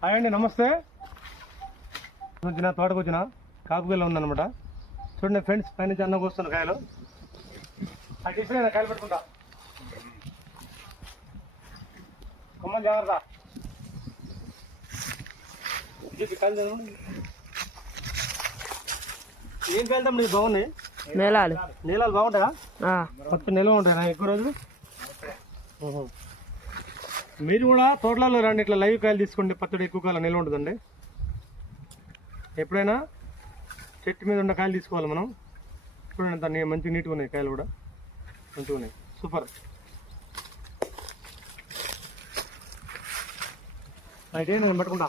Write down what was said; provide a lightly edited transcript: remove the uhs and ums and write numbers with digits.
Hi అండి, నమస్తే. వచ్చిన తోటకు వచ్చిన కాపుగల్లో ఉందన్నమాట. చూడండి ఫ్రెండ్స్, పైనుంచి అన్నం వస్తున్న కాయలు. అది ఇప్పుడే కాయలు పెట్టుకుంటా. కొమ్మలు జాగ్రత్త. ఏం కాయలు నీకు బాగున్నాయి? నీలాలు బాగుంటాయా? మొత్తం నిల్వ ఉంటాయి ఎక్కువ రోజులు. మీరు కూడా తోటలలో రండి, ఇట్లా లైవ్ కాయలు తీసుకోండి. పచ్చడి ఎక్కువ కాలం నిల్వ ఉంటుందండి. ఎప్పుడైనా చెట్టు మీద ఉన్న కాయలు తీసుకోవాలి మనం. చూడండి దాన్ని మంచి నీట్గా ఉన్నాయి, కాయలు కూడా మంచిగా ఉన్నాయి, సూపర్. అయితే నేను పట్టుకుంటా.